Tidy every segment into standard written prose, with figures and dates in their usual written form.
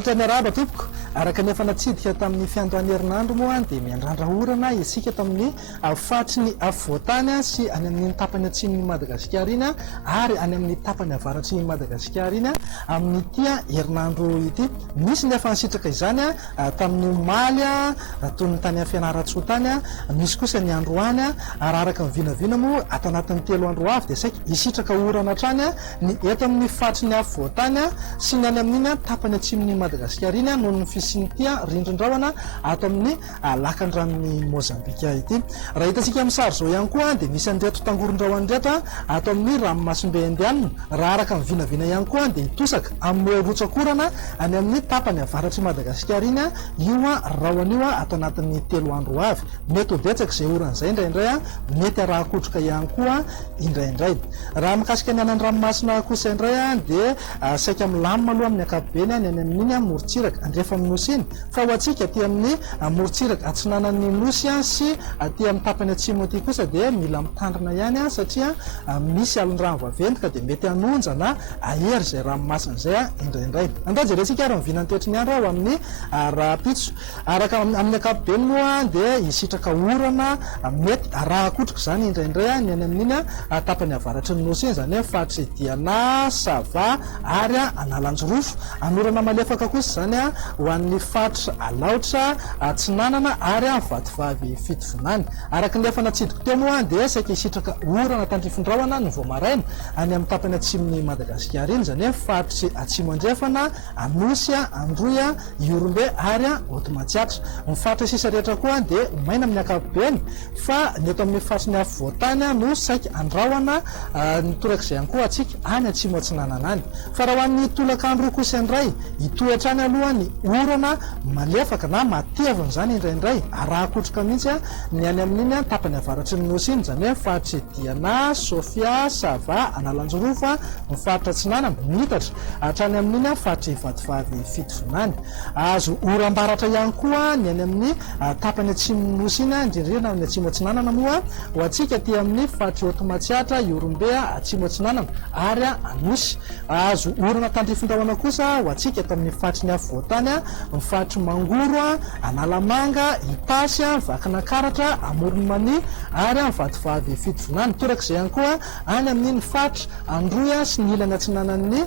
ohatra ny araba tompoko araka nefa natsidika tamin'ny fiandohan'ny herinandro moa dia miandrandraorana isika tamin'ny fatry ny afovoantany sy any amin'ny tapany atsin'ny Madagasikara iny ary any amin'ny tapany avaratry Madagasikara iny amin'ny tia herinandro ity. Misy nefa nisitraka izany tamin'ny omaly toy ny tany fianaratsoa tany misy kosa ny androany ary araka ny vinavina moa ato anatin'ny 3 andro avy dia saika isitraka orana hatrany ny eto amin'ny fatry ny afovoantany sy ny any amin'ny tapany atsin'ny Madagasikara iny noho ny fisiany tia rindrindraona ato amin'ny lakandranon'ny Mozambika ity. Raha hitantsika amin'ny sary zao ihany koa dia misy an'ireto tangoron-drahona reto ato amin'ny ranomasimbe indianina. Raha araka ny vinavina ihany koa dia hitosaka amin'ny rotsakorana any amin'ny tapany avaratry Madagasikara iny io rahona io ato anatin'ny 3 andro avy. Mety ho betsaka izay oran'izay indraindray mety arahakotroka ihany koa indraindray. Raha mikasika ny anany ranomasina kosa indray dia saika milamina aloha amin'ny ankapobeny any amin'iny morontsiraka andrefa amin'ny nosy iny fa ho antsika aty amin'ny morontsiraka atsinanan'ny nosy sy aty amin'ny tapany atsimo aty kosa dia mila mitandrina ihany satria misy alon-drano vaventy ka dia mety hanonjana ahery izay ranomasina izay indraindray. Andajerentsika ary mivinany toetry ny andro ao amin'ny rahapitso araka amin'ny ankapobeny moa dia isitraka orana mety arahakotroka izany indraindray ny any amin'iny tapany avaratry ny nosy iny zany fatry diana sava ary analanjorofo. Anorana malefaka kosa zany ho an'ny fatra alaotra tsinanana ary vatovavy fitovinany. Araka ny efa natsidiko teo moa dia saika isitraka orana tandrifondraona ny voamaraina any amin'ny tapany atsimony Madagasikara iny zany fatry atsimo andrefana anosy androy iorombe ary otomatsiatra. Ny fatra sisa rehetra koa dia maina amin'ny ankapobeny fa ny eto amin'ny fatry ny afovoantany no saika andrahoana nitorak'izay ihany koa atsika any atsimo atsinanana any. Fa raha ho an'ny tolakandro kosa indray hitoetra any aloha ny orana malefaka na matevina zany indraindray arahakotroka mihitsy ny any amin'iny tapany avaratry ny nosy iny zany fatry diana sofia sava analanjorofo ny fatra tsinanana mitatra hatrany amin'iny fatry vatovavy fitovinany. Azo oram-baratra ihany koa ny any amin'ny tapany atsimo nosy iny indrindrina ny atsimo atsinanana moa ho antsika ty amin'ny fatry otomatsiatra iorombe atsimo atsinanana ary anosy. Azo orana tandrifondraona kosa ho antsika tamin'ny fatry ny afovoantany ny fatry mangoro analamanga itasy vakina karatra amorony mani ary vatovavy fitovinany. Torak'izay ihany koa any amin'iny fatra androy sy ny ilany atsinanan'ny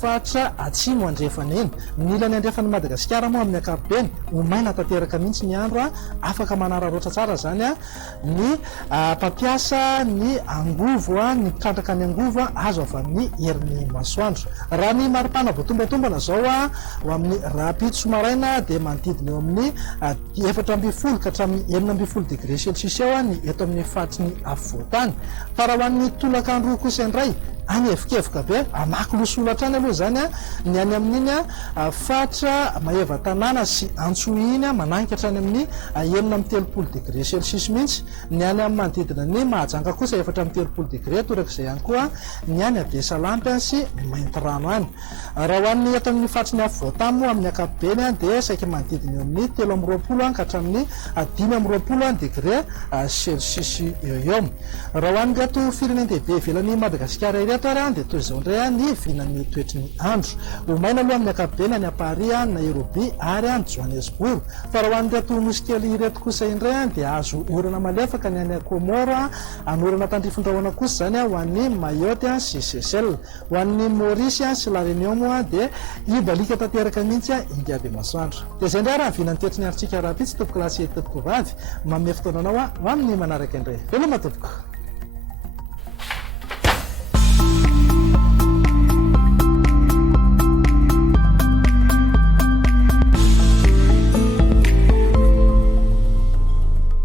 fatra atsimo andrefana iny. Ny ilany andrefan'ny Madagasikara moa amin'ny ankapobeny ho maina tanteraka mihitsy ny andro afaka manararoatra tsara zany ny mpampiasa ny angovo ny trandraka ny angovo azo avy amin'ny herin'ny masoandro. Raha ny maripana voatombantombana zao ho amin'ny rahapitso maraina dia manodidina eo amin'ny 4 ka hatramin'ny 9 degré celsius eo ny eto amin'ny fatry ny afovoantany. Fa raha ho an'ny tolakandro kosa indray any evikevoka be amakilosola hatrany aloha zany ny any amin'iny fatra maheva tanàna sy antsoina mananika hatrany amin'ny 9 degré celsius mihitsy. Ny any amin'ny manodidina ny mahajanga kosa 4 degré torak'izay ihany koa ny any Besalampy sy Maintirano any. Raha ho an'ny eto amin'ny fatry ny afovoantany moa amin'ny ankapobeny dia saika manodidina eo amin'ny 13 ka hatramin'ny 15 degré celsius eo. Raha ho an'ny reto firenendehibe ivelan'ny Madagasikara ireto dia toy izao indray ny vinan'ny toetry ny andro. Ho maina aloha amin'ny ankapobeny any Paris, Nairobi ary Johannesburg. Fa raha ho an'ireto nosy kely ireto kosa indray dia azo orana malefaka ny any Comore anorana tandrifondraona kosa zany ho an'ny Mayotte sy Seychelles. Ho an'ny Maurice sy La Réunion moa dia ibalika tanteraka mihitsy indiabe masoandro. Dia izay indray raha vinan'ny toetry ny androntsika rahapitsy tompoko lasy tompoko vavy manome fotoananao ho amin'ny manaraka indray. Veloma tompoko.